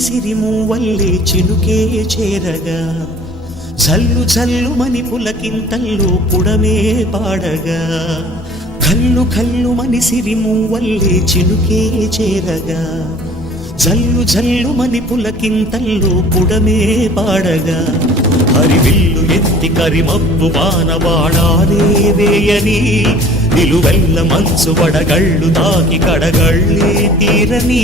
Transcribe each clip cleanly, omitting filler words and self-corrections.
సిరిమూవల్లే చినుకే చేరగా జల్లు జల్లుమని పులకింతల్లో పుడమే పాడగా కల్లు కల్లుమని సిరిమూవల్లే చినుకే చేరగా జల్లు జల్లుమని పులకింతల్లో పుడమే పాడగా హరివిల్లు ఎత్తి కరిమబ్బు వానవాడాలే వేయని నిలువెల్ల మంచు వడగళ్ళు తాకి కడగళ్ళే తీరని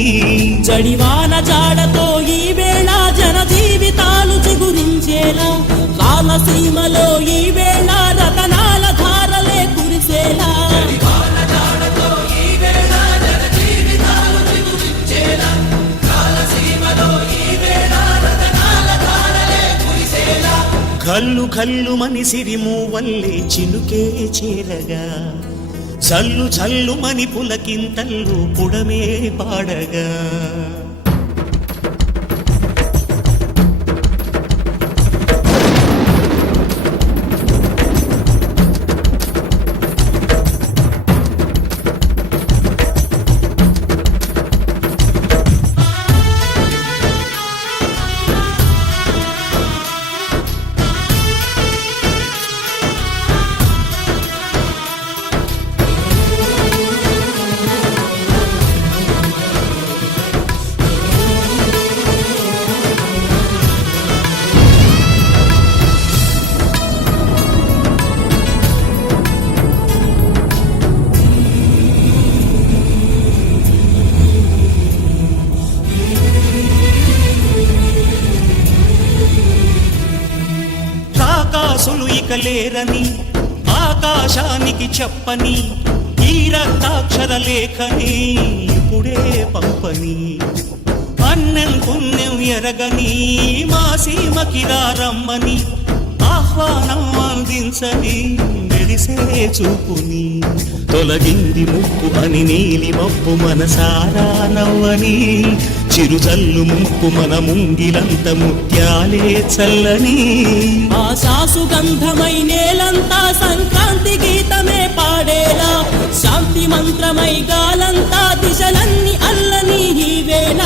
జడివాన జాడతో ఈ వేళ జన జీవితాలు చిగురించేలా రాలసీమలో ఈ వేళ రతనాల ధారలే కురిసేలా కల్లు కల్లుమని సిరిమూవల్లే చినుకే చేరగా జల్లు జల్లుమని పులకింతల్లో పుడమే పాడగా ఇక లేరని ఆకాశానికి చెప్పని ఈ రక్తాక్షర లేఖని ఇప్పుడే పంపని అన్నం పుణ్యం ఎరగని మా సీమకి రమ్మని ఆహ్వానం అందించని మెరిసే చూపుని తొలగింది ముప్పు అని నీలి మప్పు మనసారా నవ్వని చిరుజల్లు ముప్పు మన ముంగిలంత ముత్యాలే చల్లని ఆశాసు గంధమై నేలంతా సంక్రాంతి గీతమే పాడేలా శాంతి మంత్రమై గాలంతా దిశలన్నీ అల్లని ఈ వేళ